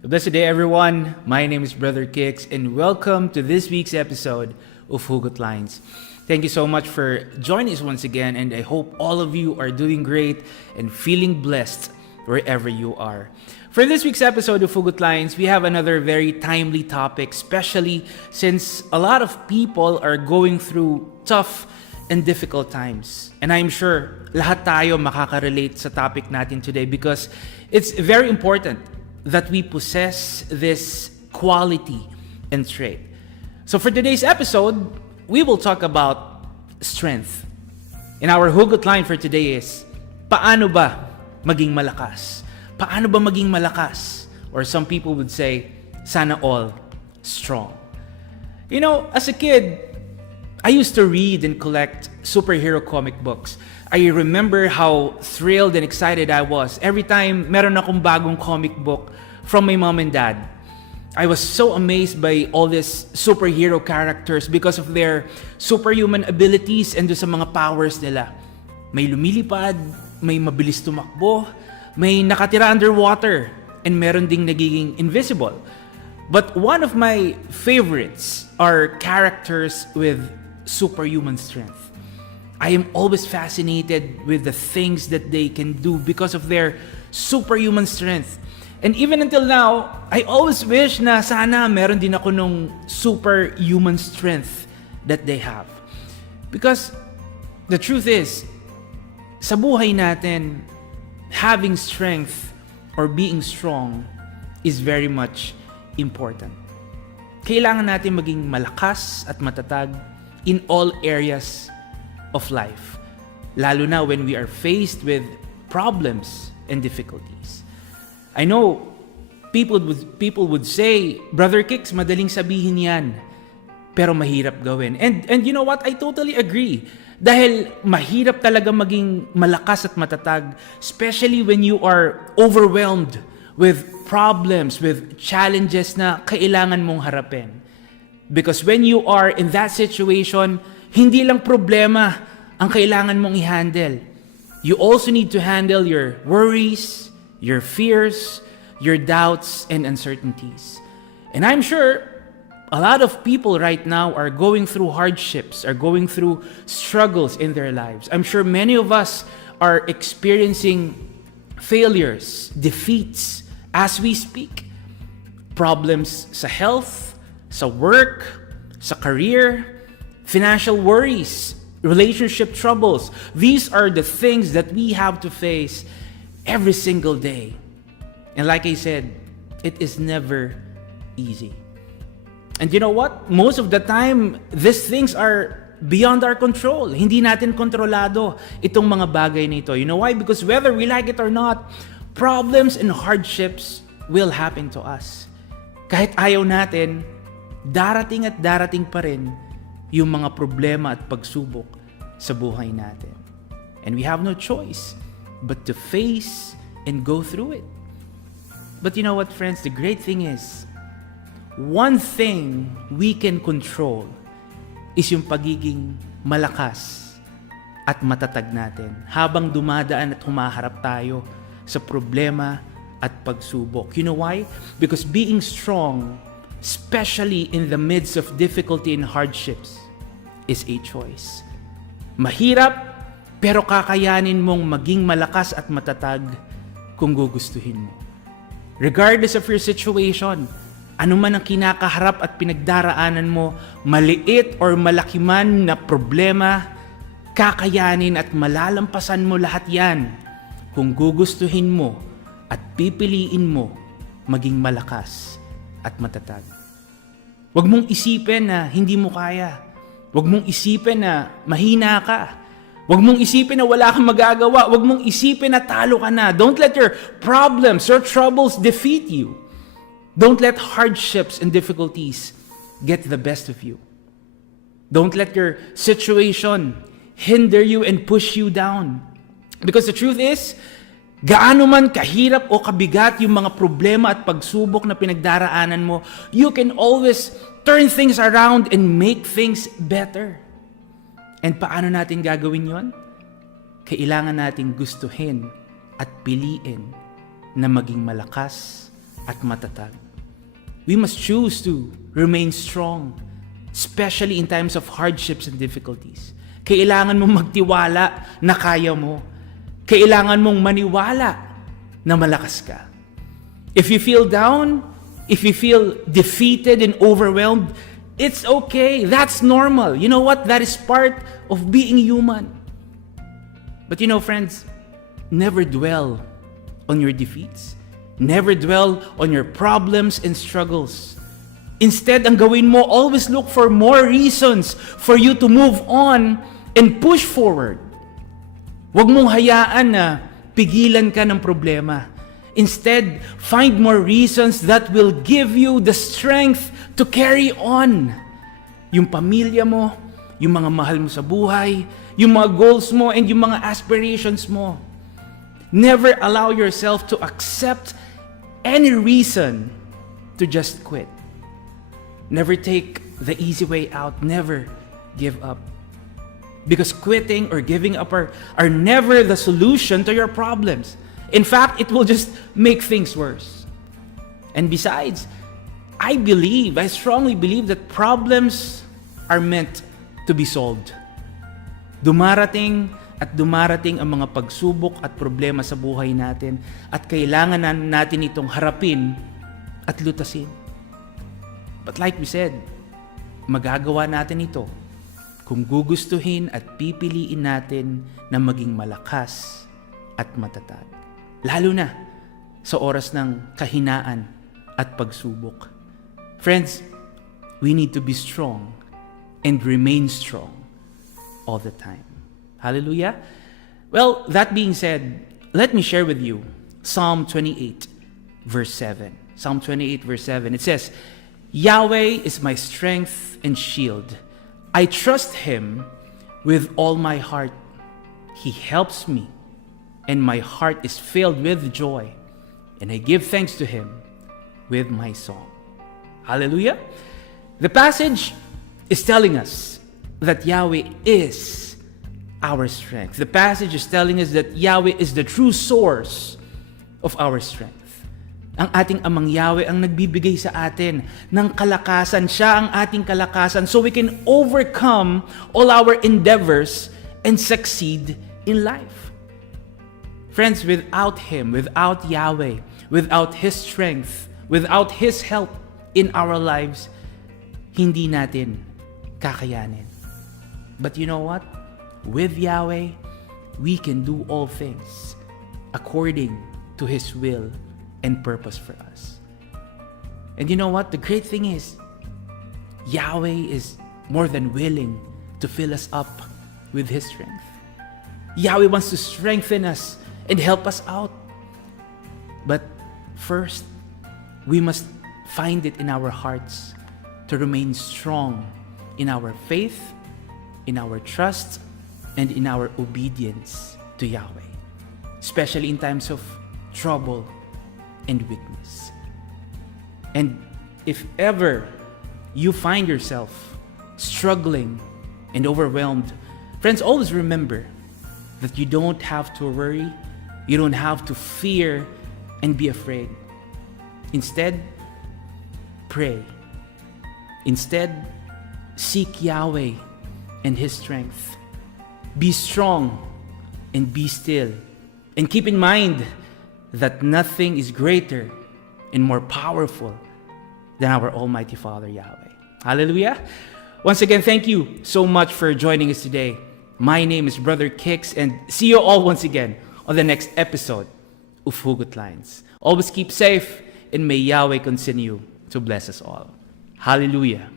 Blessed day, everyone. My name is Brother Kix, and welcome to this week's episode of HUGOT LINES. Thank you so much for joining us once again, and I hope all of you are doing great and feeling blessed wherever you are. For this week's episode of HUGOT LINES, we have another very timely topic, especially since a lot of people are going through tough and difficult times. And I'm sure lahat tayo makaka-relate sa topic natin today because it's very important that we possess this quality and trait. So for today's episode, we will talk about strength. And our hugot line for today is, paano ba maging malakas? Paano ba maging malakas? Or some people would say, sana all strong. You know, as a kid, I used to read and collect superhero comic books. I remember how thrilled and excited I was every time meron akong bagong comic book from my mom and dad. I was so amazed by all these superhero characters because of their superhuman abilities and sa mga powers nila. May lumilipad, may mabilis tumakbo, may nakatira underwater, and meron ding nagiging invisible. But one of my favorites are characters with superhuman strength. I am always fascinated with the things that they can do because of their superhuman strength. And even until now, I always wish na sana meron din ako nung superhuman strength that they have. Because the truth is, sa buhay natin, having strength or being strong is very much important. Kailangan natin maging malakas at matatag in all areas of life, lalo na when we are faced with problems and difficulties. I know people would say, Brother Kix, madaling sabihin yan, pero mahirap gawin. And you know what? I totally agree. Dahil mahirap talaga maging malakas at matatag, especially when you are overwhelmed with problems, with challenges na kailangan mong harapin. Because when you are in that situation, hindi lang problema ang kailangan mong i-handle. You also need to handle your worries, your fears, your doubts, and uncertainties. And I'm sure a lot of people right now are going through hardships, are going through struggles in their lives. I'm sure many of us are experiencing failures, defeats as we speak. Problems sa health, sa work, sa career, financial worries, relationship troubles. These are the things that we have to face every single day. And like I said, it is never easy. And you know what? Most of the time, these things are beyond our control. Hindi natin kontrolado itong mga bagay nito. You know why? Because whether we like it or not, problems and hardships will happen to us. Kahit ayaw natin, darating at darating pa rin yung mga problema at pagsubok sa buhay natin. And we have no choice but to face and go through it. But you know what, friends? The great thing is, one thing we can control is yung pagiging malakas at matatag natin habang dumadaan at humaharap tayo sa problema at pagsubok. You know why? Because being strong, especially in the midst of difficulty and hardships, is a choice. Mahirap, pero kakayanin mong maging malakas at matatag kung gugustuhin mo. Regardless of your situation, ano man ang kinakaharap at pinagdaraanan mo, maliit or malaki man na problema, kakayanin at malalampasan mo lahat yan kung gugustuhin mo at pipiliin mo maging malakas at matatag. Huwag mong isipin na hindi mo kaya. Huwag mong isipin na mahina ka. Huwag mong isipin na wala kang magagawa. Huwag mong isipin na talo ka na. Don't let your problems or troubles defeat you. Don't let hardships and difficulties get the best of you. Don't let your situation hinder you and push you down. Because the truth is, gaano man kahirap o kabigat yung mga problema at pagsubok na pinagdaraanan mo, you can always turn things around and make things better. And paano natin gagawin yon? Kailangan natin gustuhin at piliin na maging malakas at matatag. We must choose to remain strong, especially in times of hardships and difficulties. Kailangan mong magtiwala na kaya mo. Kailangan mong maniwala na malakas ka. If you feel down, if you feel defeated and overwhelmed, it's okay. That's normal. You know what? That is part of being human. But you know, friends, never dwell on your defeats. Never dwell on your problems and struggles. Instead, ang gawin mo, always look for more reasons for you to move on and push forward. Huwag mong hayaan na pigilan ka ng problema. Instead, find more reasons that will give you the strength to carry on. Yung pamilya mo, yung mga mahal mo sa buhay, yung mga goals mo, and yung mga aspirations mo. Never allow yourself to accept any reason to just quit. Never take the easy way out. Never give up. Because quitting or giving up are never the solution to your problems. In fact, it will just make things worse. And besides, I strongly believe that problems are meant to be solved. Dumarating ang mga pagsubok at problema sa buhay natin at kailangan natin itong harapin at lutasin. But like we said, magagawa natin ito kung gugustuhin at pipiliin natin na maging malakas at matatag. Lalo na sa oras ng kahinaan at pagsubok. Friends, we need to be strong and remain strong all the time. Hallelujah. Well, that being said, let me share with you Psalm 28, verse 7. Psalm 28, verse 7. It says, Yahweh is my strength and shield. I trust Him with all my heart. He helps me, and my heart is filled with joy, and I give thanks to Him with my song. Hallelujah. The passage is telling us that Yahweh is our strength. The passage is telling us that Yahweh is the true source of our strength. Ang ating Amang Yahweh ang nagbibigay sa atin ng kalakasan. Siya ang ating kalakasan so we can overcome all our endeavors and succeed in life. Friends, without Him, without Yahweh, without His strength, without His help in our lives, hindi natin kakayanin. But you know what? With Yahweh, we can do all things according to His will and purpose for us. And you know what? The great thing is, Yahweh is more than willing to fill us up with His strength. Yahweh wants to strengthen us and help us out. But first, we must find it in our hearts to remain strong in our faith, in our trust, and in our obedience to Yahweh, especially in times of trouble and weakness. And if ever you find yourself struggling and overwhelmed, friends, always remember that you don't have to worry, you don't have to fear and be afraid. Instead, pray. Instead, seek Yahweh and His strength. Be strong and be still. And keep in mind that nothing is greater and more powerful than our Almighty Father Yahweh. Hallelujah. Once again, thank you so much for joining us today. My name is Brother Kix, and see you all once again on the next episode of HUGOT Lines. Always keep safe, and may Yahweh continue to bless us all. Hallelujah.